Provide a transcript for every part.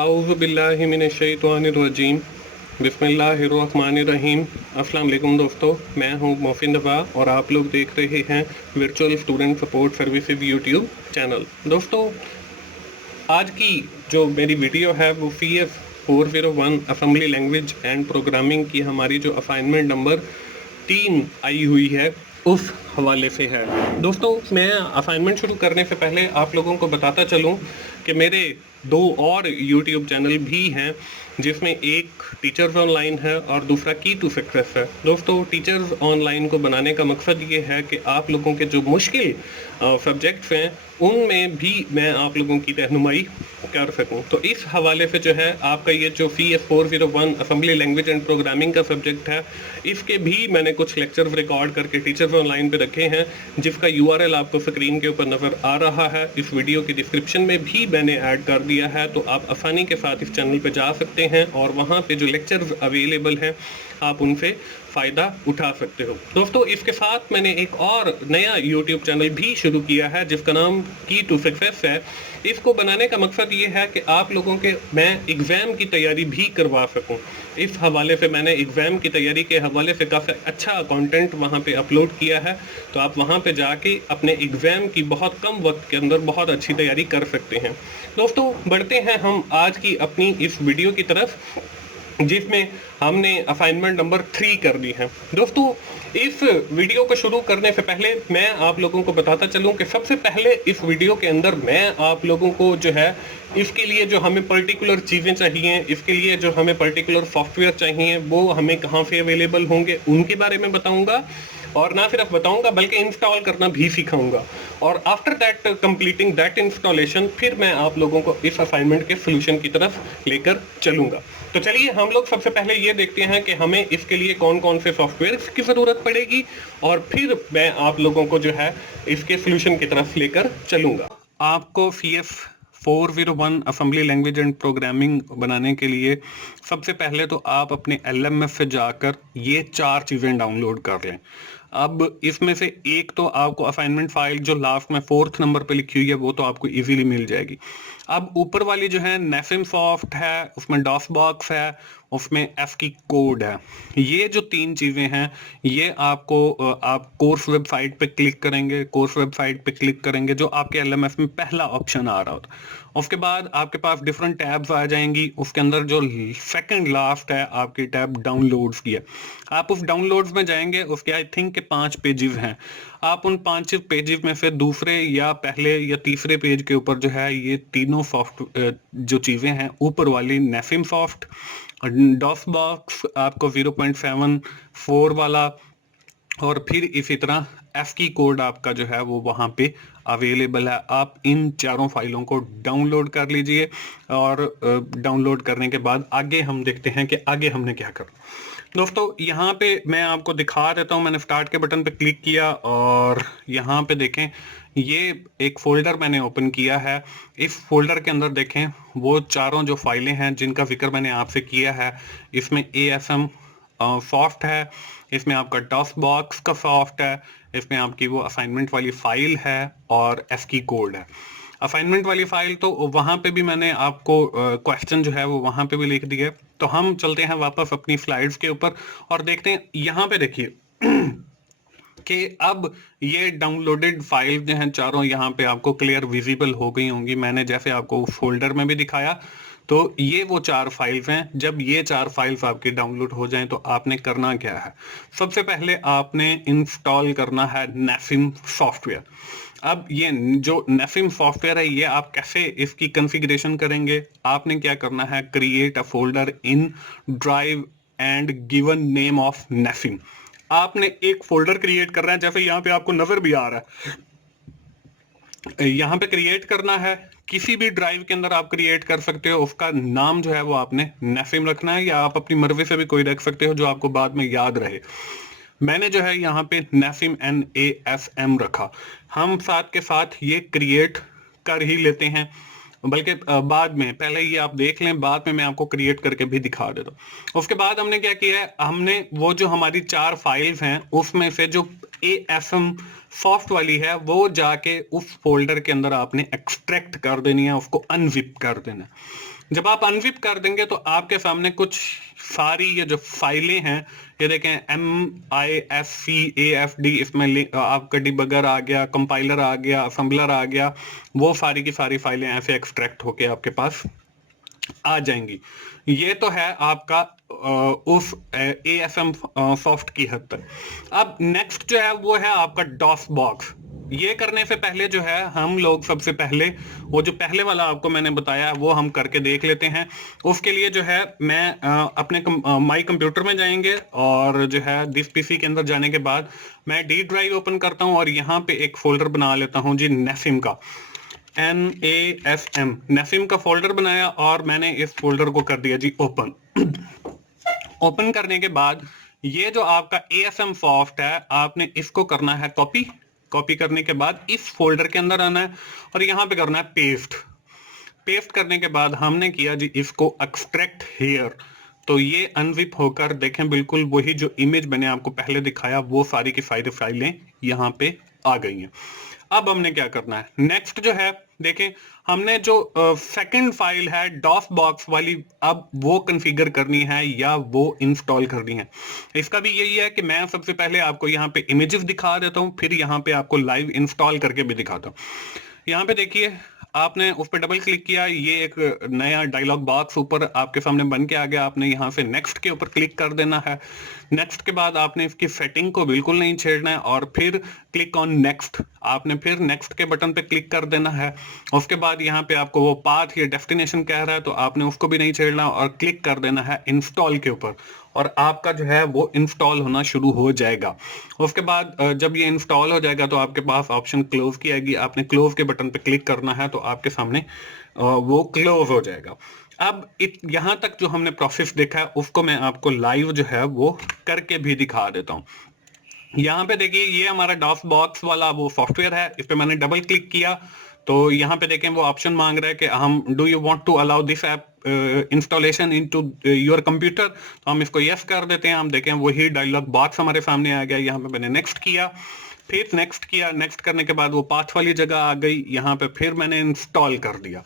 औज़ु बिल्लाहि मिनश शैतानिर रजीम बिस्मिल्लाहिर्रहमानिर्रहीम। अस्सलाम वालेकुम दोस्तों, मैं हूं मोहसिन रज़ा और आप लोग देख रहे हैं virtual student support services YouTube channel. दोस्तों, आज की जो मेरी वीडियो है वो CS 401 assembly language and programming की हमारी जो असाइनमेंट नंबर 3 आई हुई है उस हवाले से है। दोस्तों, मैं असाइनमेंट शुरू करने से पहले आप लोगों को बताता चलूं कि मेरे 2 और यूट्यूब चैनल भी हैं, जिसमें एक टीचर्स ऑनलाइन है और दूसरा की टू सक्सेस है। दोस्तों, टीचर्स ऑनलाइन को बनाने का मकसद ये है कि आप लोगों के जो मुश्किल सब्जेक्ट्स हैं उनमें भी मैं आप लोगों की रहनुमाई कर सकूं। तो इस हवाले से जो है आपका ये जो CS 401 assembly language and programming का सब्जेक्ट है, इसके भी मैंने कुछ लेक्चर्स रिकॉर्ड करके टीचर्स ऑनलाइन पे रखे हैं, जिसका URL आपको स्क्रीन के ऊपर नज़र आ रहा है। इस वीडियो की डिस्क्रिप्शन में भी मैंने ऐड कर दिया है, तो आप आसानी के साथ इस चैनल पे जा सकते हैं और वहाँ पे जो लेक्चर्स अवेलेबल हैं आप उनसे फ़ायदा उठा सकते हो। दोस्तों, इसके साथ मैंने एक और नया YouTube चैनल भी शुरू किया है जिसका नाम की टू सक्सेस है। इसको बनाने का मकसद ये है कि आप लोगों के मैं एग्ज़ाम की तैयारी भी करवा सकूं। इस हवाले से मैंने एग्ज़ाम की तैयारी के हवाले से काफ़ी अच्छा कंटेंट वहाँ पे अपलोड किया है, तो आप वहाँ पे जाके अपने एग्ज़ाम की बहुत कम वक्त के अंदर बहुत अच्छी तैयारी कर सकते हैं। दोस्तों, बढ़ते हैं हम आज की अपनी इस वीडियो की तरफ, जिसमें हमने असाइनमेंट नंबर 3 कर दी है। दोस्तों, इस वीडियो को शुरू करने से पहले मैं आप लोगों को बताता चलूं कि सबसे पहले इस वीडियो के अंदर मैं आप लोगों को जो है इसके लिए जो हमें पर्टिकुलर चीज़ें चाहिए, इसके लिए जो हमें पर्टिकुलर सॉफ्टवेयर चाहिए, वो हमें कहाँ से अवेलेबल होंगे उनके बारे में बताऊंगा, और ना सिर्फ बताऊंगा बल्कि इंस्टॉल करना भी सिखाऊंगा। और after that completing that installation फिर मैं आप लोगों को इस असाइनमेंट के सोल्यूशन की तरफ लेकर चलूंगा। तो चलिए हम लोग सबसे पहले ये देखते हैं कि हमें इसके लिए कौन कौन से सॉफ्टवेयर की ज़रूरत पड़ेगी, और फिर मैं आप लोगों को जो है इसके सोल्यूशन की तरफ लेकर चलूंगा। आपको CS 401 assembly language and programming बनाने के लिए सबसे पहले तो आप अपने LMS से जाकर ये 4 चीज़ें डाउनलोड कर लें। अब इसमें से एक तो आपको असाइनमेंट फाइल जो लास्ट में 4th नंबर पे लिखी हुई है वो तो आपको इजीली मिल जाएगी। अब ऊपर वाली जो है नेफिम सॉफ्ट है, उसमें डॉस बॉक्स है, उसमें F की कोड है। ये जो 3 चीज़ें हैं ये आपको आप कोर्स वेबसाइट पे क्लिक करेंगे, कोर्स वेबसाइट पे क्लिक करेंगे जो आपके LMS में पहला ऑप्शन आ रहा होता है। उसके बाद आपके पास डिफरेंट टैब्स आ जाएंगी, उसके अंदर जो सेकंड लास्ट है आपकी टैब डाउनलोड्स की है। आप उस डाउनलोड्स में जाएंगे, उसके आई थिंक के 5 पेजेस हैं। आप उन 5 पेजेस में से दूसरे या पहले या तीसरे पेज के ऊपर जो है ये तीनों सॉफ्ट जो चीज़ें हैं, ऊपर वाली नेफिम सॉफ्ट, डॉस बॉक्स आपको 0.74 वाला, और फिर इसी तरह F की कोड आपका जो है वो वहाँ पे अवेलेबल है। आप इन चारों फाइलों को डाउनलोड कर लीजिए, और डाउनलोड करने के बाद आगे हम देखते हैं कि आगे हमने क्या करना। दोस्तों, यहाँ पे मैं आपको दिखा देता हूँ। मैंने स्टार्ट के बटन पे क्लिक किया और यहाँ पे देखें ये एक फोल्डर मैंने ओपन किया है। इस फोल्डर के अंदर देखें वो चारों जो फाइलें हैं जिनका जिक्र मैंने आपसे किया है, इसमें ASM सॉफ्ट है, इसमें आपका डॉस बॉक्स का सॉफ्ट है, इसमें आपकी वो असाइनमेंट वाली फाइल है, और F की कोड है। असाइनमेंट वाली फाइल तो वहाँ पे भी मैंने आपको क्वेश्चन जो है वो वहाँ पे भी लिख दिया। तो हम चलते हैं वापस अपनी स्लाइड्स के ऊपर और देखते हैं। यहाँ पे देखिए कि अब ये डाउनलोडेड फाइल जो हैं चारों यहाँ पे आपको क्लियर विजिबल हो गई होंगी। मैंने जैसे आपको फोल्डर में भी दिखाया, तो ये वो 4 फाइल्स हैं। जब ये 4 फाइल्स आपकी डाउनलोड हो जाएं तो आपने करना क्या है, सबसे पहले आपने इंस्टॉल करना है नेफिम सॉफ्टवेयर। अब ये जो नेफिम सॉफ्टवेयर है ये आप कैसे इसकी कॉन्फ़िगरेशन करेंगे, आपने क्या करना है, create a folder in drive and given name of नेफिम। आपने एक फोल्डर क्रिएट करना है, जैसे यहाँ पे आपको नजर भी आ रहा है, यहाँ पे क्रिएट करना है। किसी भी ड्राइव के अंदर आप क्रिएट कर सकते हो, उसका नाम जो है वो आपने नेफिम रखना है, या आप अपनी मर्जी से भी कोई रख सकते हो जो आपको बाद में याद रहे। मैंने जो है यहाँ पे नेफिम NAFM रखा। हम साथ के साथ ये क्रिएट कर ही लेते हैं, बल्कि बाद में, पहले ये आप देख लें, बाद में मैं आपको क्रिएट करके भी दिखा देता हूँ। उसके बाद हमने क्या किया है, हमने वो जो हमारी 4 फाइल्स हैं उसमें से जो ASM सॉफ्ट वाली है वो जाके उस फोल्डर के अंदर आपने एक्सट्रैक्ट कर देनी है, उसको अनजिप कर देना है। जब आप अनजिप कर देंगे तो आपके सामने कुछ सारी ये जो फाइलें हैं, ये देखें MISCAFD, इसमें आपका डिबगर आ गया, कंपाइलर आ गया, असेंबलर आ गया, वो सारी की सारी फाइलें ऐसे एक्सट्रैक्ट होके आपके पास आ जाएंगी। ये तो है आपका उस ASM सॉफ्ट की हद तक। अब नेक्स्ट जो है वो है आपका डॉस बॉक्स। ये करने से पहले जो है हम लोग सबसे पहले वो जो पहले वाला आपको मैंने बताया वो हम करके देख लेते हैं। उसके लिए जो है मैं अपने माई कंप्यूटर में जाएंगे और जो है दिस पीसी के अंदर जाने के बाद मैं डी ड्राइव ओपन करता हूं और यहाँ पे एक फोल्डर बना लेता हूं जी, नेसिम का, NASM, नेसिम का फोल्डर बनाया और मैंने इस फोल्डर को कर दिया जी ओपन। ओपन करने के बाद ये जो आपका ASM सॉफ्ट है, आपने इसको करना है कॉपी। कॉपी करने के बाद इस फोल्डर के अंदर आना है और यहाँ पे करना है पेस्ट। पेस्ट करने के बाद हमने किया जी इसको एक्सट्रैक्ट हियर, तो ये अनजिप होकर देखें बिल्कुल वही जो इमेज मैंने आपको पहले दिखाया वो सारी की सारी फाइलें यहाँ पे आ गई हैं। अब हमने क्या करना है, नेक्स्ट जो है देखें हमने जो सेकंड फाइल है डॉस बॉक्स वाली, अब वो कॉन्फ़िगर करनी है या वो इंस्टॉल करनी है। इसका भी यही है कि मैं सबसे पहले आपको यहाँ पे इमेजेस दिखा देता हूँ, फिर यहाँ पे आपको लाइव इंस्टॉल करके भी दिखाता हूँ। यहाँ पे देखिए आपने उस पर डबल क्लिक किया, ये एक नया डायलॉग बॉक्स ऊपर आपके सामने बन के आ गया। आपने यहाँ से नेक्स्ट के ऊपर क्लिक कर देना है। नेक्स्ट के बाद आपने इसकी सेटिंग को बिल्कुल नहीं छेड़ना है और फिर क्लिक ऑन नेक्स्ट, आपने फिर नेक्स्ट के बटन पे क्लिक कर देना है। उसके बाद यहाँ पे आपको वो पाथ या डेस्टिनेशन कह रहा है तो आपने उसको भी नहीं छेड़ना और क्लिक कर देना है इंस्टॉल के ऊपर और आपका जो है वो इंस्टॉल होना शुरू हो जाएगा। उसके बाद जब ये इंस्टॉल हो जाएगा तो आपके पास ऑप्शन क्लोज की आएगी, आपने क्लोज के बटन पे क्लिक करना है तो आपके सामने वो क्लोज हो जाएगा। अब यहाँ तक जो हमने प्रोसेस देखा है उसको मैं आपको लाइव जो है वो करके भी दिखा देता हूँ। यहाँ पे देखिए ये हमारा डॉस बॉक्स वाला वो सॉफ्टवेयर है, इस पे मैंने डबल क्लिक किया तो यहाँ पे देखें वो ऑप्शन मांग रहा है कि हम do you want to allow this app installation into your computer, तो हम इसको यस कर देते हैं। हम देखें वही डायलॉग बॉक्स हमारे सामने आ गया। यहाँ पे मैंने नेक्स्ट किया, फिर नेक्स्ट किया, नेक्स्ट करने के बाद वो पाथ वाली जगह आ गई, यहाँ पे फिर मैंने इंस्टॉल कर दिया।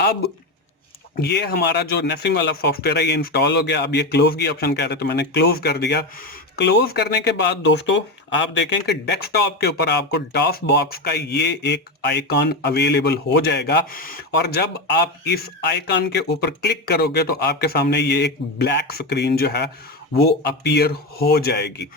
अब ये हमारा जो नेसिम वाला सॉफ्टवेयर है ये इंस्टॉल हो गया। अब ये क्लोज की ऑप्शन कह रहे तो मैंने क्लोज कर दिया। क्लोज करने के बाद दोस्तों आप देखें कि डेस्कटॉप के ऊपर आपको डॉस बॉक्स का ये एक आइकॉन अवेलेबल हो जाएगा और जब आप इस आइकॉन के ऊपर क्लिक करोगे तो आपके सामने ये एक ब्लैक स्क्रीन जो है वो अपीयर हो जाएगी।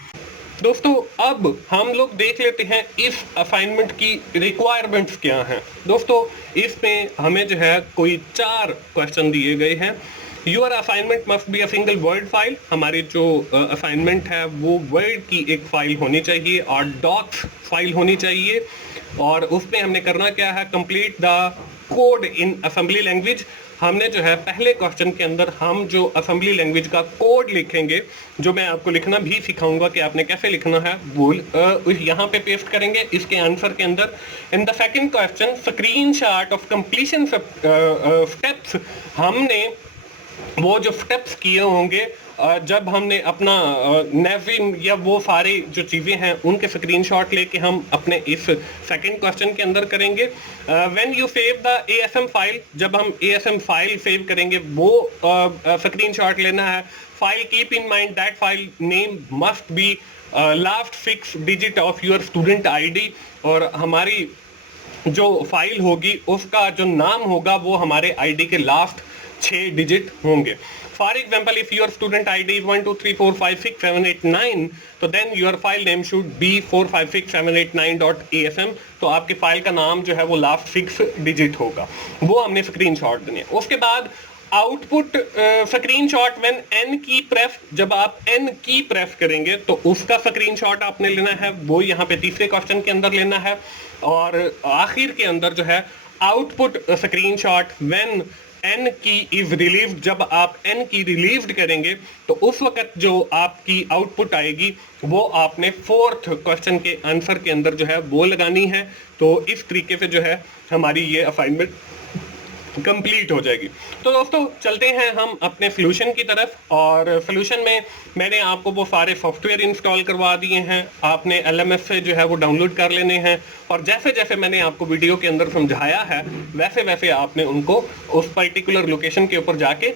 दोस्तों अब हम लोग देख लेते हैं इस असाइनमेंट की रिक्वायरमेंट्स क्या हैं। दोस्तों इसमें हमें जो है कोई 4 क्वेश्चन दिए गए हैं। Your assignment must be a single word file, हमारी जो असाइनमेंट है वो वर्ड की एक फाइल होनी चाहिए और डॉक्स फाइल होनी चाहिए और उसमें हमने करना क्या है, complete the code in assembly language. हमने जो है पहले क्वेश्चन के अंदर हम जो असेंबली लैंग्वेज का कोड लिखेंगे, जो मैं आपको लिखना भी सिखाऊंगा कि आपने कैसे लिखना है, वो यहाँ पे पेस्ट करेंगे इसके आंसर के अंदर। In the second question screenshot of completion steps, हमने वो जो स्टेप्स किए होंगे जब हमने अपना नेविम या वो सारी जो चीज़ें हैं उनके स्क्रीनशॉट लेके हम अपने इस सेकंड क्वेश्चन के अंदर करेंगे। When you save the ASM file, जब हम ASM फाइल सेव करेंगे वो स्क्रीनशॉट लेना है। File keep in mind that file name must be last 6 digit of your student ID, और हमारी जो फाइल होगी उसका जो नाम होगा वो हमारे ID के लास्ट 6 डिजिट होंगे। For example if your student ID is 1 2 3 4 5 6 7 8 9, तो then your file name should be 4567891.asm, तो आपके फाइल का नाम जो है वो लास्ट 6 डिजिट होगा, वो हमने स्क्रीनशॉट देने। उसके बाद आउटपुट स्क्रीनशॉट व्हेन N की प्रेस, जब आप N की प्रेस करेंगे तो उसका स्क्रीनशॉट आपने लेना है, वो यहाँ पे तीसरे क्वेश्चन के अंदर लेना है। और आखिर के अंदर जो है आउटपुट स्क्रीनशॉट व्हेन N की इज रिलीव्ड, जब आप N की रिलीव्ड करेंगे तो उस वक्त जो आपकी आउटपुट आएगी वो आपने फोर्थ क्वेश्चन के आंसर के अंदर जो है वो लगानी है। तो इस तरीके से जो है हमारी ये असाइनमेंट कंप्लीट हो जाएगी। तो दोस्तों चलते हैं हम अपने सोल्यूशन की तरफ, और सोल्यूशन में मैंने आपको वो सारे सॉफ्टवेयर इंस्टॉल करवा दिए हैं, आपने LMS से जो है वो डाउनलोड कर लेने हैं, और जैसे जैसे मैंने आपको वीडियो के अंदर समझाया है वैसे वैसे आपने उनको उस पर्टिकुलर लोकेशन के ऊपर जाके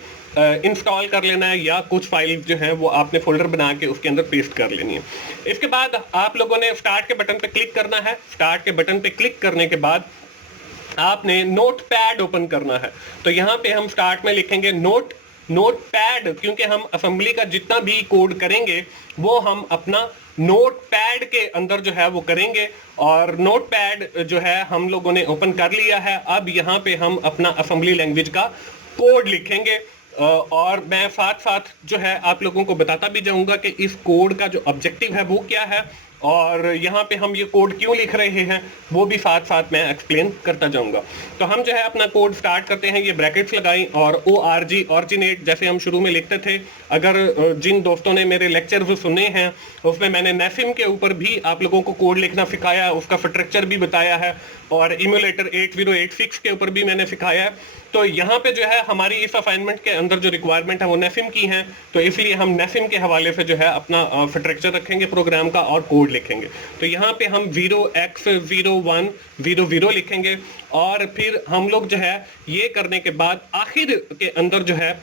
इंस्टॉल कर लेना है, या कुछ फाइल जो है वो आपने फोल्डर बना के उसके अंदर पेस्ट कर लेनी है। इसके बाद आप लोगों ने स्टार्ट के बटन पे क्लिक करना है। स्टार्ट के बटन पे क्लिक करने के बाद आपने नोटपैड ओपन करना है। तो यहाँ पे हम स्टार्ट में लिखेंगे नोटपैड, क्योंकि हम असेंबली का जितना भी कोड करेंगे वो हम अपना नोटपैड के अंदर जो है वो करेंगे, और नोटपैड जो है हम लोगों ने ओपन कर लिया है। अब यहाँ पे हम अपना असेंबली लैंग्वेज का कोड लिखेंगे, और मैं साथ साथ जो है आप लोगों को बताता भी जाऊंगा कि इस कोड का जो ऑब्जेक्टिव है वो क्या है, और यहाँ पे हम ये कोड क्यों लिख रहे हैं वो भी साथ साथ मैं एक्सप्लेन करता जाऊंगा। तो हम जो है अपना कोड स्टार्ट करते हैं। ये ब्रैकेट्स लगाई और ORG ऑरिजिनेट जैसे हम शुरू में लिखते थे। अगर जिन दोस्तों ने मेरे लेक्चर सुने हैं उसमें मैंने नेफिम के ऊपर भी आप लोगों को कोड लिखना सिखाया है, उसका स्ट्रक्चर भी बताया है, और इम्यूलेटर 8086 के ऊपर भी मैंने सिखाया है। तो यहाँ पे जो है हमारी इस असाइनमेंट के अंदर जो रिक्वायरमेंट है वो नेफिम की है, तो इसलिए हम नेफिम के हवाले से जो है अपना स्ट्रक्चर रखेंगे प्रोग्राम का और कोड लिखेंगे। तो यहाँ पे हम 0x0100 लिखेंगे, और फिर हम लोग जो है ये करने के बाद आखिर के अंदर जो है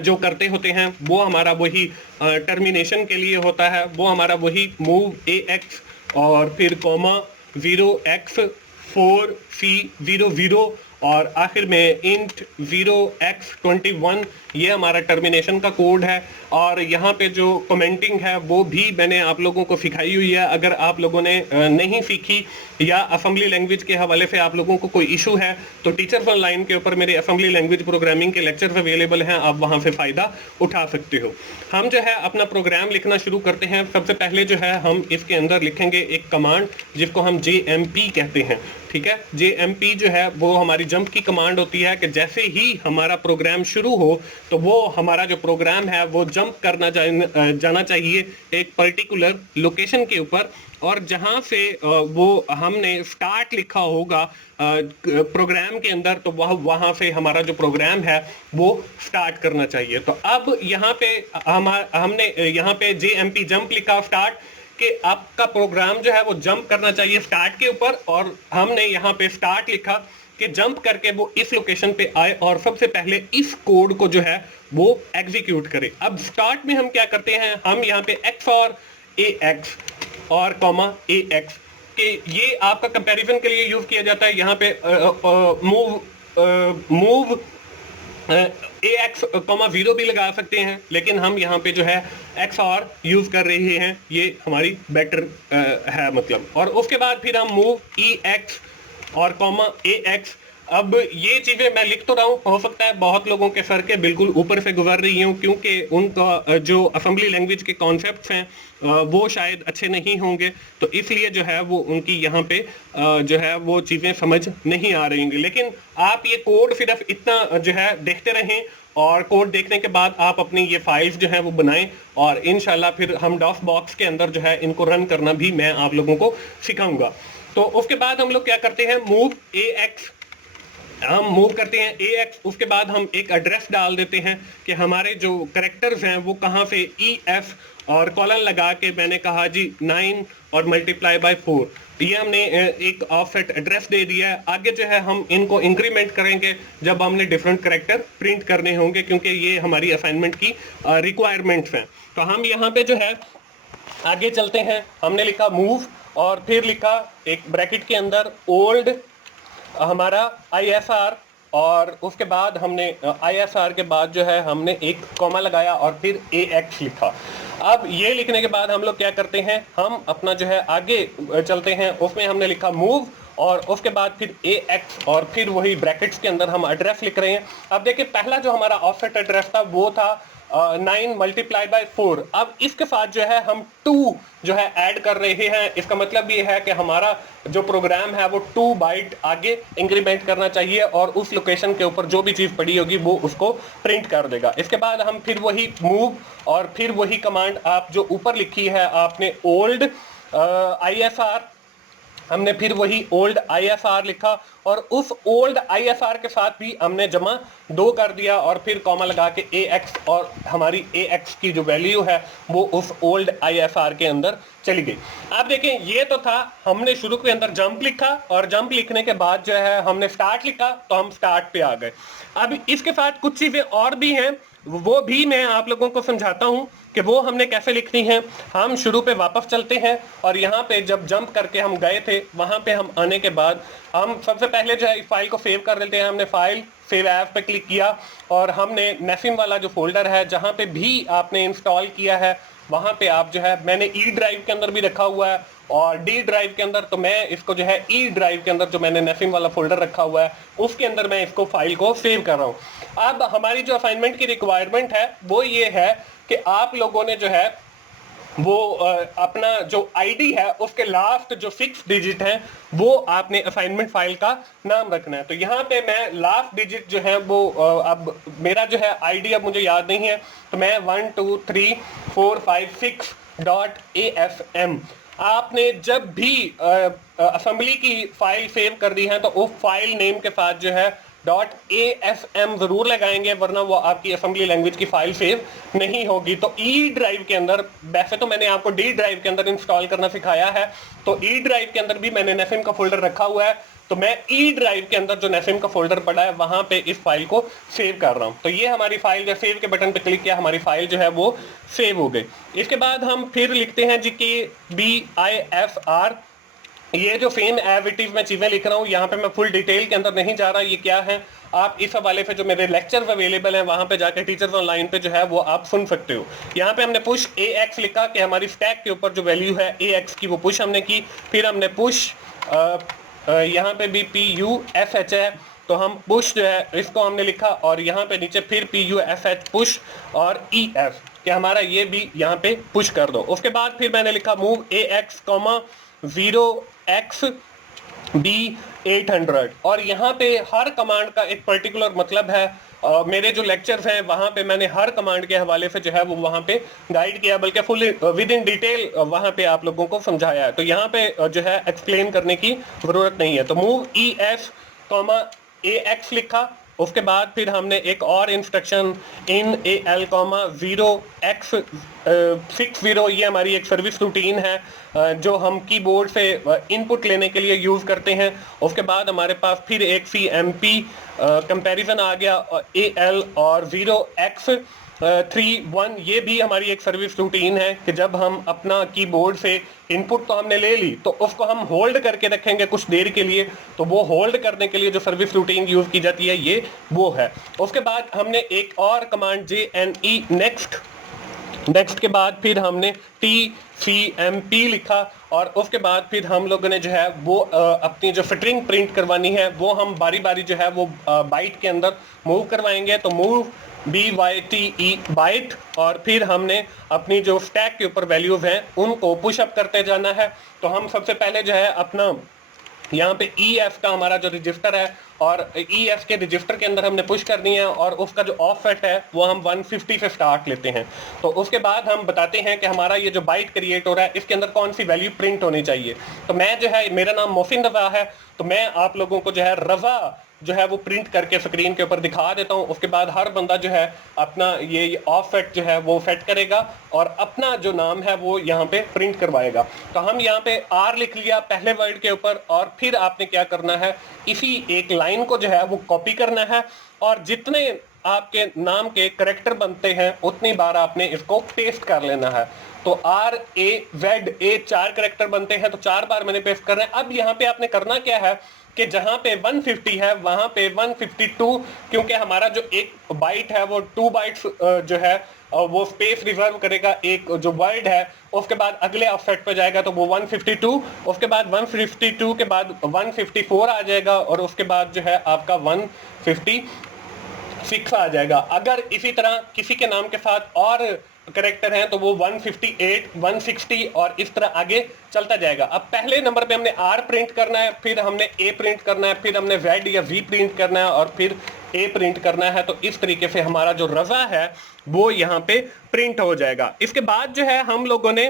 जो करते होते हैं वो हमारा वही टर्मिनेशन के लिए होता है, वो हमारा वही मूव AX और फिर कॉमा 0x4C00 और आखिर में इंट 0x21, ये हमारा टर्मिनेशन का कोड है। और यहाँ पे जो कमेंटिंग है वो भी मैंने आप लोगों को सिखाई हुई है। अगर आप लोगों ने नहीं सीखी या असेंबली लैंग्वेज के हवाले से आप लोगों को कोई इशू है तो टीचर्स ऑनलाइन के ऊपर मेरे असेंबली लैंग्वेज प्रोग्रामिंग के लेक्चर्स अवेलेबल हैं, आप वहाँ से फ़ायदा उठा सकते हो। हम जो है अपना प्रोग्राम लिखना शुरू करते हैं। सबसे पहले जो है हम इसके अंदर लिखेंगे एक कमांड जिसको हम JMP कहते हैं, ठीक है। JMP जो है वो हमारी जंप की कमांड होती है कि जैसे ही हमारा प्रोग्राम शुरू हो तो वो हमारा जो प्रोग्राम है वो जंप करना जाना चाहिए एक पर्टिकुलर लोकेशन के ऊपर, और जहां से वो हमने स्टार्ट लिखा होगा प्रोग्राम के अंदर तो वहां से हमारा जो प्रोग्राम है वो स्टार्ट करना चाहिए। तो अब यहाँ पे हमने यहाँ पे JMP जंप लिखा स्टार्ट कि आपका प्रोग्राम जो है वो जंप करना चाहिए स्टार्ट के ऊपर, और हमने यहाँ पे स्टार्ट लिखा कि जंप करके वो इस लोकेशन पे आए और सबसे पहले इस कोड को जो है वो एग्जीक्यूट करे। अब स्टार्ट में हम क्या करते हैं, हम यहाँ पे X और AX और कॉमा AX के ये आपका कंपैरिजन के लिए यूज किया जाता है। यहाँ पे मूव AX, 0 भी लगा सकते हैं, लेकिन हम यहाँ पे जो है XOR यूज कर रहे हैं, ये हमारी बेटर है मतलब। और उसके बाद फिर हम मूव EX और कॉमा AX। अब ये चीजें मैं लिख तो रहा हूँ, हो सकता है बहुत लोगों के सर के बिल्कुल ऊपर से गुजर रही हूँ, क्योंकि उनका जो असेंबली लैंग्वेज के कॉन्सेप्ट्स हैं वो शायद अच्छे नहीं होंगे, तो इसलिए जो है वो उनकी यहाँ पे जो है वो चीजें समझ नहीं आ रही होंगी। लेकिन आप ये कोड सिर्फ इतना जो है देखते रहें, और कोड देखने के बाद आप अपनी ये फाइल्स जो है वो बनाएं, और इंशाल्लाह फिर हम डॉस बॉक्स के अंदर जो है इनको रन करना भी मैं आप लोगों को सिखाऊंगा। तो उसके बाद हम लोग क्या करते हैं, मूव AX, हम मूव करते हैं AX। उसके बाद हम एक एड्रेस डाल देते हैं कि हमारे जो करेक्टर्स हैं वो कहाँ से, EF और कॉलन लगा के मैंने कहा जी 9 और मल्टीप्लाई बाय 4, ये हमने एक ऑफसेट एड्रेस दे दिया है। आगे जो है हम इनको इंक्रीमेंट करेंगे जब हमने डिफरेंट करेक्टर प्रिंट करने होंगे, क्योंकि ये हमारी असाइनमेंट की रिक्वायरमेंट्स हैं। तो हम यहाँ पे जो है आगे चलते हैं। हमने लिखा मूव और फिर लिखा एक ब्रैकेट के अंदर ओल्ड हमारा ISR, और उसके बाद हमने ISR के बाद जो है हमने एक कॉमा लगाया और फिर AX लिखा। अब ये लिखने के बाद हम लोग क्या करते हैं, हम अपना जो है आगे चलते हैं। उसमें हमने लिखा मूव और उसके बाद फिर AX और फिर वही ब्रैकेट्स के अंदर हम एड्रेस लिख रहे हैं। अब देखिए पहला जो हमारा ऑफसेट एड्रेस था वो था 9 मल्टीप्लाई बाय 4। अब इसके साथ जो है हम 2 जो है ऐड कर रहे हैं। इसका मतलब ये है कि हमारा जो प्रोग्राम है वो 2 बाइट आगे इंक्रीमेंट करना चाहिए, और उस लोकेशन के ऊपर जो भी चीज़ पड़ी होगी वो उसको प्रिंट कर देगा। इसके बाद हम फिर वही मूव और फिर वही कमांड आप जो ऊपर लिखी है आपने ओल्ड ISR हमने फिर वही ओल्ड ISR लिखा और उस ओल्ड ISR के साथ भी हमने जमा 2 कर दिया और फिर कॉमा लगा के AX और हमारी AX की जो वैल्यू है वो उस ओल्ड ISR के अंदर चली गई। अब देखें, ये तो था हमने शुरू के अंदर जंप लिखा और जंप लिखने के बाद जो है हमने स्टार्ट लिखा तो हम स्टार्ट पे आ गए। अब इसके साथ कुछ चीजें और भी हैं, वो भी मैं आप लोगों को समझाता हूं कि वो हमने कैसे लिखनी है। हम शुरू पे वापस चलते हैं और यहाँ पे जब जंप करके हम गए थे वहां पे हम आने के बाद हम सबसे पहले जो है इस फाइल को सेव कर लेते हैं। हमने फाइल सेव एज पे क्लिक किया और हमने नेफिम वाला जो फोल्डर है जहां पे भी आपने इंस्टॉल किया है वहां पे आप जो है, मैंने ई ड्राइव के अंदर भी रखा हुआ है और डी ड्राइव के अंदर, तो मैं इसको जो है ई ड्राइव के अंदर जो मैंने नेफिम वाला फोल्डर रखा हुआ है उसके अंदर मैं इसको फाइल को सेव कर रहा हूं। अब हमारी जो असाइनमेंट की रिक्वायरमेंट है वो ये है कि आप लोगों ने जो है वो अपना जो आईडी है उसके लास्ट जो 6 डिजिट हैं वो आपने असाइनमेंट फाइल का नाम रखना है। तो यहाँ पे मैं लास्ट डिजिट जो है वो अब मेरा जो है आईडी अब मुझे याद नहीं है, तो मैं 12345 6.asm, आपने जब भी असेंबली की फाइल सेव कर दी है तो वो फाइल नेम के साथ जो है .asm जरूर लगाएंगे, वरना वो आपकी असेंबली लैंग्वेज की फाइल सेव नहीं होगी। तो ई ड्राइव के अंदर, वैसे तो मैंने आपको डी ड्राइव के अंदर इंस्टॉल करना सिखाया है, तो ई ड्राइव के अंदर भी मैंने नेफिम का फोल्डर रखा हुआ है, तो मैं ई ड्राइव के अंदर जो नेफिम का फोल्डर पड़ा है वहां पे इस फाइल को सेव कर रहा हूं। तो ये हमारी फाइल, जो सेव के बटन पे क्लिक किया हमारी फाइल जो है वो सेव हो गई। इसके बाद हम फिर लिखते हैं जी KBIFR। ये जो सेम एज इट इज मैं चीजें लिख रहा हूँ, यहाँ पे मैं फुल डिटेल के अंदर नहीं जा रहा ये क्या है। आप इस हवाले से जो मेरे लेक्चर्स अवेलेबल हैं वहां पे जाकर टीचर्स ऑनलाइन पे जो है वो आप सुन सकते हो। यहाँ पे हमने पुश AX लिखा कि हमारी स्टैक के ऊपर जो वैल्यू है AX की वो पुश हमने की। फिर हमने पुश यहाँ पे भी PUSH है, तो हम पुश जो है इसको हमने लिखा और यहाँ पे नीचे फिर PUSH पुश और EF कि हमारा ये भी यहाँ पे पुश कर दो। उसके बाद फिर मैंने लिखा मूव AX, 0xB800 और यहाँ पे हर कमांड का एक पर्टिकुलर मतलब है। मेरे जो लेक्चर्स हैं वहां पे मैंने हर कमांड के हवाले से जो है वो वहां पे गाइड किया, बल्कि फुल विद इन डिटेल वहां पे आप लोगों को समझाया है, तो यहाँ पे जो है एक्सप्लेन करने की जरूरत नहीं है। तो मूव ES, AX लिखा। उसके बाद फिर हमने एक और इंस्ट्रक्शन इन AL, 0x60, ये हमारी एक सर्विस रूटीन है जो हम कीबोर्ड से इनपुट लेने के लिए यूज करते हैं। उसके बाद हमारे पास फिर एक CMP कंपैरिजन आ गया AL और 0x31, ये भी हमारी एक सर्विस रूटीन है कि जब हम अपना कीबोर्ड से इनपुट तो हमने ले ली तो उसको हम होल्ड करके रखेंगे कुछ देर के लिए, तो वो होल्ड करने के लिए जो सर्विस रूटीन यूज की जाती है ये वो है। उसके बाद हमने एक और कमांड JNE नेक्स्ट के बाद फिर हमने TCMP लिखा और उसके बाद फिर हम लोगों ने जो है वो अपनी जो स्ट्रिंग प्रिंट करवानी है वो हम बारी बारी जो है वो बाइट के अंदर मूव करवाएंगे। तो मूव BYTE बाइट और फिर हमने अपनी जो स्टैक के ऊपर वैल्यूज हैं उनको पुशअप करते जाना है। तो हम सबसे पहले जो है अपना यहाँ पे EF का हमारा जो रजिस्टर है और EF के रजिस्टर के अंदर हमने पुश करनी है और उसका जो ऑफसेट है वो हम 150 से स्टार्ट लेते हैं। तो उसके बाद हम बताते हैं कि हमारा ये जो बाइट क्रिएट हो रहा है इसके अंदर कौन सी वैल्यू प्रिंट होनी चाहिए। तो मैं जो है, मेरा नाम मोहसिन रजा है, तो मैं आप लोगों को जो है रजा जो है वो प्रिंट करके स्क्रीन के ऊपर दिखा देता हूं। उसके बाद हर बंदा जो है अपना ये ऑफसेट जो है वो सेट करेगा और अपना जो नाम है वो यहाँ पे प्रिंट करवाएगा। तो हम यहाँ पे R लिख लिया पहले वर्ड के ऊपर और फिर आपने क्या करना है, इसी एक लाइन को जो है वो कॉपी करना है और जितने आपके नाम के करेक्टर बनते हैं उतनी बार आपने इसको पेस्ट कर लेना है। तो RAZA 4 करेक्टर बनते हैं तो 4 बार मैंने पेस्ट करना है। अब यहाँ पे आपने करना क्या है कि जहां पे 150 है वहां पे 152, क्योंकि हमारा जो एक बाइट है वो 2 बाइट्स जो है वो स्पेस रिजर्व करेगा, एक जो वर्ड है उसके बाद अगले ऑफसेट पे जाएगा तो वो 152, उसके बाद 152 के बाद 154 आ जाएगा और उसके बाद जो है आपका 156 आ जाएगा। अगर इसी तरह किसी के नाम के साथ और करेक्टर हैं तो वो 158, 160 और इस तरह आगे चलता जाएगा। अब पहले नंबर पे हमने R प्रिंट करना है, फिर हमने A प्रिंट करना है, फिर हमने Z या V प्रिंट करना है और फिर A प्रिंट करना है। तो इस तरीके से हमारा जो रजा है वो यहाँ पे प्रिंट हो जाएगा। इसके बाद जो है हम लोगों ने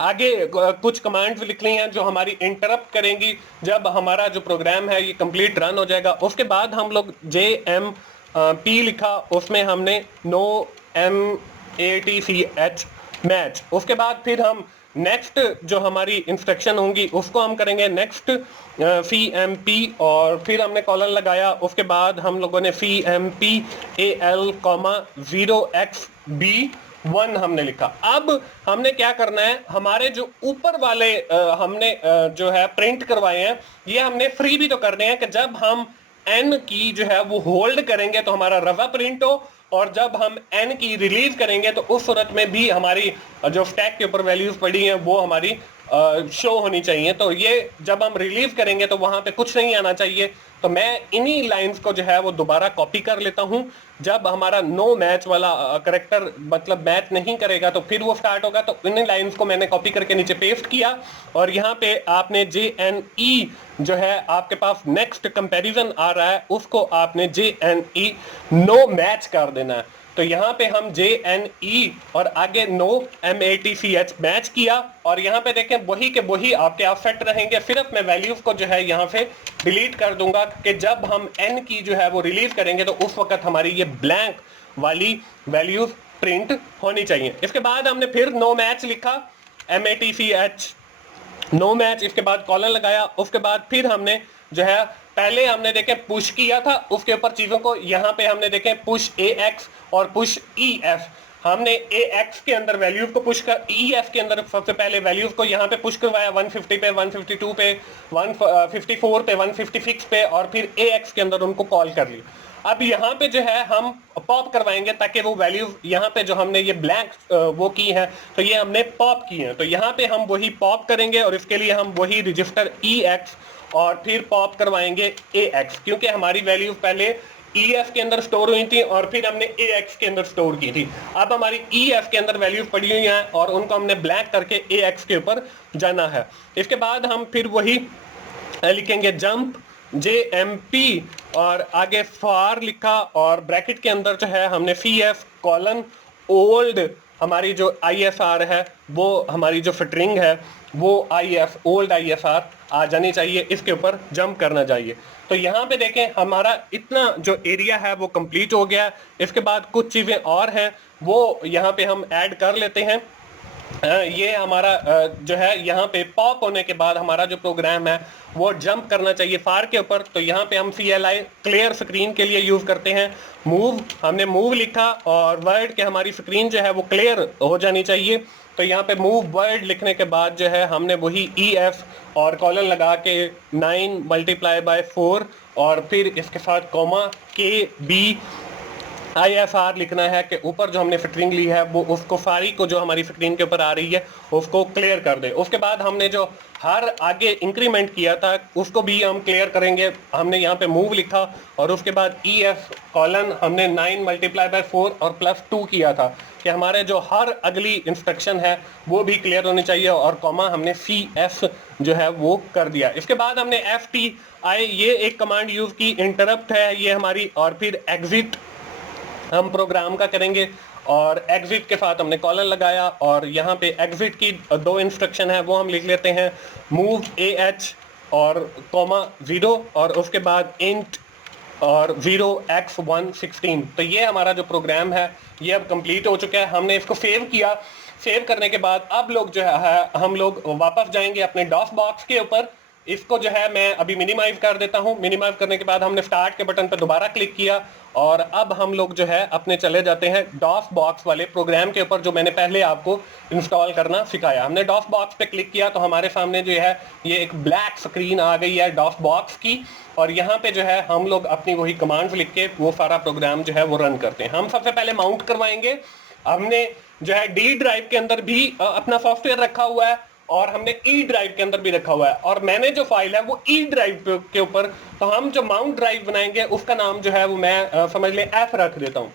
आगे कुछ कमांड्स लिखनी हैं जो हमारी इंटरप्ट करेंगी जब हमारा जो प्रोग्राम है ये कंप्लीट रन हो जाएगा। उसके बाद हम लोग JMP लिखा, उसमें हमने नो MATCH मैच। उसके बाद फिर हम नेक्स्ट जो हमारी इंस्ट्रक्शन होंगी उसको हम करेंगे नेक्स्ट CMP, और फिर हमने कॉलन लगाया। उसके बाद हम लोगों ने CMP AL 0xB1 हमने लिखा। अब हमने क्या करना है, हमारे जो ऊपर वाले हमने जो है प्रिंट करवाए हैं ये हमने फ्री भी तो करने हैं कि जब हम n की जो है वो होल्ड करेंगे तो हमारा रवा प्रिंट हो, और जब हम n की रिलीज करेंगे तो उस सूरत में भी हमारी जो स्टैक के ऊपर वैल्यूज पड़ी हैं वो हमारी शो होनी चाहिए। तो ये जब हम रिलीज करेंगे तो वहां पे कुछ नहीं आना चाहिए। तो मैं इन्हीं लाइंस को जो है वो दोबारा कॉपी कर लेता हूं। जब हमारा नो मैच वाला करेक्टर मतलब मैच नहीं करेगा तो फिर वो स्टार्ट होगा। तो इन्हीं लाइंस को मैंने कॉपी करके नीचे पेस्ट किया, और यहाँ पे आपने JNE जो है आपके पास नेक्स्ट कंपैरिजन आ रहा है उसको आपने JNE नो मैच कर देना है। तो यहाँ पे हम JNE और आगे नो MATCH मैच किया, और यहाँ पे देखें वही के वही आपके आप सेट रहेंगे। सिर्फ मैं वैल्यूज को जो है यहाँ से डिलीट कर दूंगा कि जब हम n की जो है वो रिलीज करेंगे तो उस वक्त हमारी ये ब्लैंक वाली वैल्यूज प्रिंट होनी चाहिए। इसके बाद हमने फिर नो मैच लिखा, MATCH नो मैच, इसके बाद कॉलन लगाया। उसके बाद फिर हमने जो है पहले हमने देखे पुश किया था उसके ऊपर चीजों को, यहाँ पे हमने देखे पुश AX और पुश EF। हमने AX के अंदर वैल्यूज को पुश कर, EF के अंदर सबसे पहले वैल्यूज को यहाँ पे पुश करवाया 150 पे, 152 पे, 154 पे, 156 पे, और फिर AX के अंदर उनको कॉल कर लिया। अब यहाँ पे जो है हम पॉप करवाएंगे ताकि वो वैल्यूज यहाँ पे जो हमने ये ब्लैंक वो की है तो ये हमने पॉप की है। तो यहाँ पे हम वही पॉप करेंगे, और इसके लिए हम वही रजिस्टर EX और फिर पॉप करवाएंगे AX, क्योंकि हमारी वैल्यूज पहले EF के अंदर स्टोर हुई थी और फिर हमने AX के अंदर स्टोर की थी। अब हमारी EF के अंदर वैल्यूज पड़ी हुई हैं और उनको हमने ब्लैंक करके AX के ऊपर जाना है। इसके बाद हम फिर वही लिखेंगे जंप JMP और आगे फॉर लिखा, और ब्रैकेट के अंदर जो है हमने CF कॉलन ओल्ड, हमारी जो ISR है वो हमारी जो स्ट्रिंग है वो ओल्ड ISR आ जानी चाहिए, इसके ऊपर जंप करना चाहिए। तो यहाँ पे देखें हमारा इतना जो एरिया है वो कंप्लीट हो गया। इसके बाद कुछ चीज़ें और हैं वो यहाँ पे हम ऐड कर लेते हैं। ये हमारा जो है यहाँ पे पॉप होने के बाद हमारा जो प्रोग्राम है वो जंप करना चाहिए फार के ऊपर। तो यहाँ पे हम CLI क्लियर स्क्रीन के लिए यूज करते हैं मूव। हमने मूव लिखा और वर्ड के हमारी स्क्रीन जो है वो क्लियर हो जानी चाहिए। तो यहाँ पे मूव वर्ड लिखने के बाद जो है हमने वही EF और कॉलन लगा के 9 × 4 और फिर इसके साथ कॉमा KB ISR लिखना है कि ऊपर जो हमने स्ट्रिंग ली है वो उसको सारी को जो हमारी स्क्रीन के ऊपर आ रही है उसको क्लियर कर दे। उसके बाद हमने जो हर आगे इंक्रीमेंट किया था उसको भी हम क्लियर करेंगे। हमने यहाँ पे मूव लिखा और उसके बाद EF कॉलन हमने 9 × 4 और +2 किया था कि हमारे जो हर अगली इंस्ट्रक्शन है वो भी क्लियर होनी चाहिए, और कॉमा हमने CS जो है वो कर दिया। इसके बाद हमने FTI ये एक कमांड यूज की, इंटरप्ट है ये हमारी, और फिर एग्जिट हम प्रोग्राम का करेंगे, और एग्जिट के साथ हमने कॉलन लगाया। और यहाँ पे एग्जिट की 2 इंस्ट्रक्शन है वो हम लिख लेते हैं, मूव AH और कॉमा 0 और उसके बाद इंट और 0x116। तो ये हमारा जो प्रोग्राम है ये अब कंप्लीट हो चुका है। हमने इसको सेव किया। सेव करने के बाद अब लोग जो है हम लोग वापस जाएंगे अपने डॉस बॉक्स के ऊपर। इसको जो है मैं अभी मिनिमाइज कर देता हूं। मिनिमाइज करने के बाद हमने स्टार्ट के बटन पर दोबारा क्लिक किया, और अब हम लोग जो है अपने चले जाते हैं डॉस बॉक्स वाले प्रोग्राम के ऊपर जो मैंने पहले आपको इंस्टॉल करना सिखाया। हमने डॉस बॉक्स पे क्लिक किया तो हमारे सामने जो है ये एक ब्लैक स्क्रीन आ गई है डॉस बॉक्स की, और यहाँ पे जो है हम लोग अपनी वही कमांड्स लिख के वो सारा प्रोग्राम जो है वो रन करते हैं। हम सबसे पहले माउंट करवाएंगे। हमने जो है D ड्राइव के अंदर भी अपना सॉफ्टवेयर रखा हुआ है और हमने E ड्राइव के अंदर भी रखा हुआ है, और मैंने जो फाइल है वो E ड्राइव के ऊपर, तो हम जो माउंट ड्राइव बनाएंगे उसका नाम जो है वो मैं समझ लें F रख देता हूँ।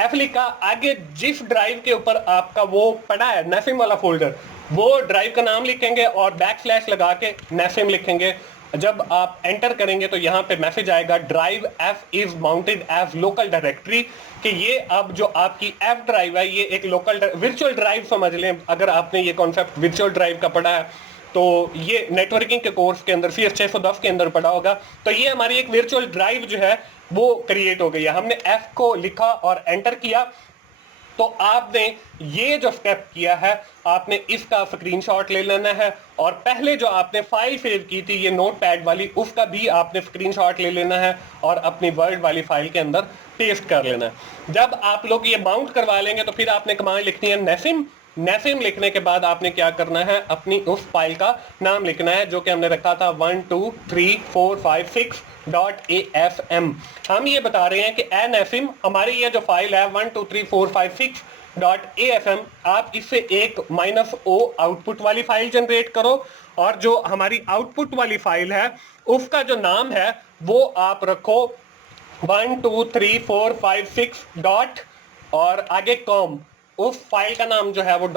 F लिखा, आगे जिस ड्राइव के ऊपर आपका वो पड़ा है नेफिम वाला फोल्डर वो ड्राइव का नाम लिखेंगे और बैकस्लैश लगा के नेसिम लिखेंगे। जब आप एंटर करेंगे तो यहाँ पे मैसेज आएगा drive F is mounted as local directory, कि ये अब जो आपकी एफ ड्राइव है ये एक लोकल वर्चुअल ड्राइव समझ लें। अगर आपने ये कॉन्सेप्ट वर्चुअल ड्राइव का पढ़ा है तो ये नेटवर्किंग के कोर्स के अंदर CS610 के अंदर पढ़ा होगा। तो ये हमारी एक वर्चुअल ड्राइव जो है वो क्रिएट हो गई है। हमने एफ को लिखा और एंटर किया, तो आपने ये जो स्टेप किया है आपने इसका स्क्रीनशॉट ले लेना है और पहले जो आपने फाइल सेव की थी ये नोटपैड वाली, उसका भी आपने स्क्रीनशॉट ले लेना है और अपनी वर्ड वाली फाइल के अंदर पेस्ट कर लेना है। जब आप लोग ये माउंट करवा लेंगे तो फिर आपने कमांड लिखनी है नेसिम। नेसिम लिखने के बाद आपने क्या करना है, अपनी उस फाइल का नाम लिखना है जो कि हमने रखा था 12345 हम ये बता रहे हैं कि नेसिम हमारी ये जो फाइल है 12345 आप इससे एक -o आउटपुट वाली फाइल जनरेट करो और जो हमारी आउटपुट वाली फाइल है उसका जो नाम है वो आप रखो 12345 डॉट और आगे कॉम। उस फाइल का नाम जो है वो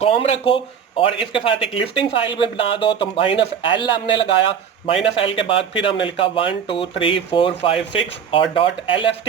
.com रखो और इसके साथ एक लिस्टिंग फाइल में बना दो। तो -l हमने लगाया, -l के बाद फिर हमने लिखा 12345 और .lft।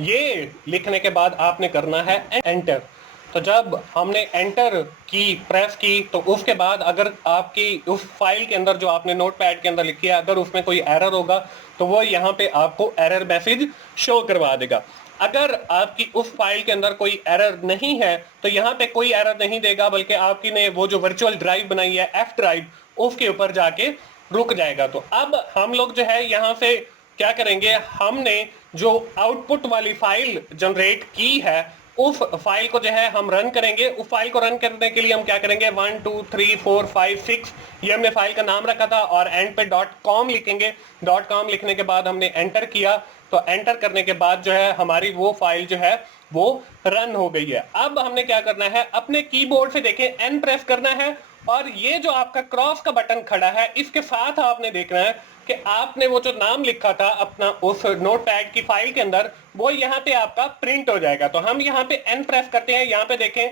ये लिखने के बाद आपने करना है एंटर। तो जब हमने एंटर की प्रेस की तो उसके बाद अगर आपकी उस फाइल के अंदर जो आपने नोटपैड के अंदर लिखी है अगर उसमें कोई एरर होगा तो वो यहाँ पे आपको एरर मैसेज शो करवा देगा। अगर आपकी उस फाइल के अंदर कोई एरर नहीं है तो यहाँ पे कोई एरर नहीं देगा, बल्कि आपकी ने वो जो वर्चुअल ड्राइव बनाई है एफ ड्राइव उसके ऊपर जाके रुक जाएगा। तो अब हम लोग जो है यहाँ से क्या करेंगे, हमने जो आउटपुट वाली फाइल जनरेट की है उस फाइल को जो है हम रन करेंगे। उस फाइल को रन करने के लिए हम क्या करेंगे 12345 ये हमने फाइल का नाम रखा था और एंड पे .com लिखेंगे। .com लिखने के बाद हमने एंटर किया, तो एंटर करने के बाद जो है हमारी वो फाइल जो है वो रन हो गई है। अब हमने क्या करना है, अपने कीबोर्ड से देखें N प्रेस करना है और ये जो आपका क्रॉस का बटन खड़ा है इसके साथ आपने देखना है कि आपने वो जो नाम लिखा था अपना उस नोटपैड की फाइल के अंदर वो यहाँ पे आपका प्रिंट हो जाएगा। तो हम यहाँ पे N प्रेस करते हैं, यहाँ पे देखें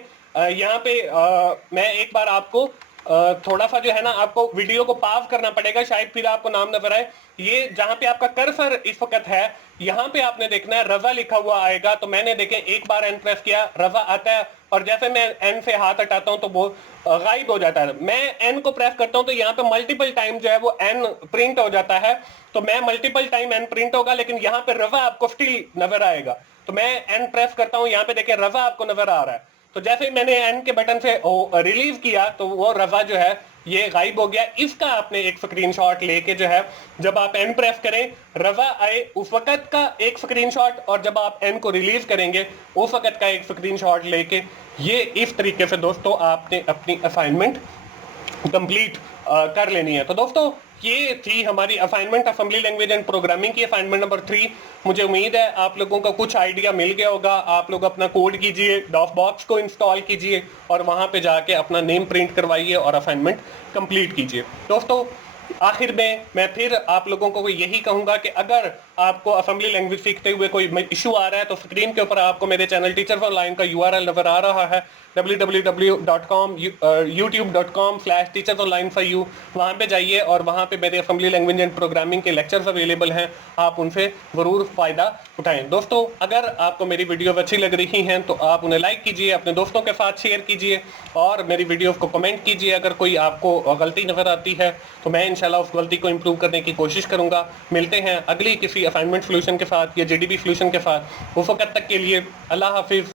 यहाँ पे मैं एक बार आपको थोड़ा सा जो है ना आपको वीडियो को पॉज करना पड़ेगा, शायद फिर आपको नाम नजर आए। ये जहां पे आपका कर्सर इस वक्त है यहाँ पे आपने देखना है रजा लिखा हुआ आएगा। तो मैंने देखे एक बार एन प्रेस किया, रजा आता है और जैसे मैं एन से हाथ हटाता हूं तो वो गायब हो जाता है। मैं एन को प्रेस करता हूं तो यहाँ पे मल्टीपल टाइम जो है वो एन प्रिंट हो जाता है। तो मैं मल्टीपल टाइम एन प्रिंट होगा लेकिन यहाँ पे रजा आपको स्टिल नजर आएगा। तो मैं एन प्रेस करता हूँ, यहाँ पे देखें रजा आपको नजर आ रहा है। तो जैसे ही मैंने एन के बटन से रिलीज किया तो वो रजा जो है ये गायब हो गया। इसका आपने एक स्क्रीनशॉट लेके जो है जब आप एन प्रेस करें रजा आए उस वक्त का एक स्क्रीनशॉट और जब आप एन को रिलीज करेंगे उस वक्त का एक स्क्रीनशॉट लेके ये इस तरीके से दोस्तों आपने अपनी असाइनमेंट कंप्लीट कर लेनी है। तो दोस्तों ये थी हमारी assignment assembly language and programming की असाइनमेंट नंबर 3। मुझे उम्मीद है आप लोगों का कुछ आइडिया मिल गया होगा। आप लोग अपना कोड कीजिए, डॉसबॉक्स को इंस्टॉल कीजिए और वहां पे जाके अपना नेम प्रिंट करवाइए और असाइनमेंट कंप्लीट कीजिए। दोस्तों आखिर में मैं फिर आप लोगों को यही कहूंगा कि अगर आपको असेंबली लैंग्वेज सीखते हुए कोई इशू आ रहा है तो स्क्रीन के ऊपर आपको मेरे चैनल टीचर्स ऑनलाइन का URL नजर आ रहा है www.youtube.com/teachersonline4u। वहाँ पे जाइए और वहाँ पे मेरे असेंबली लैंग्वेज एंड प्रोग्रामिंग के लेक्चर्स अवेलेबल हैं, आप उनसे ज़रूर फ़ायदा उठाएं। दोस्तों अगर आपको मेरी वीडियोस अच्छी लग रही हैं तो आप उन्हें लाइक कीजिए, अपने दोस्तों के साथ शेयर कीजिए और मेरी वीडियोस को कमेंट कीजिए। अगर कोई आपको गलती नज़र आती है तो मैं इंशाल्लाह उस गलती को इम्प्रूव करने की कोशिश करूँगा। मिलते हैं अगली किसी असाइनमेंट सोल्यूशन के साथ या JDB सोल्यूशन के साथ। उस वक्त तक के लिए अल्लाह हाफिज़।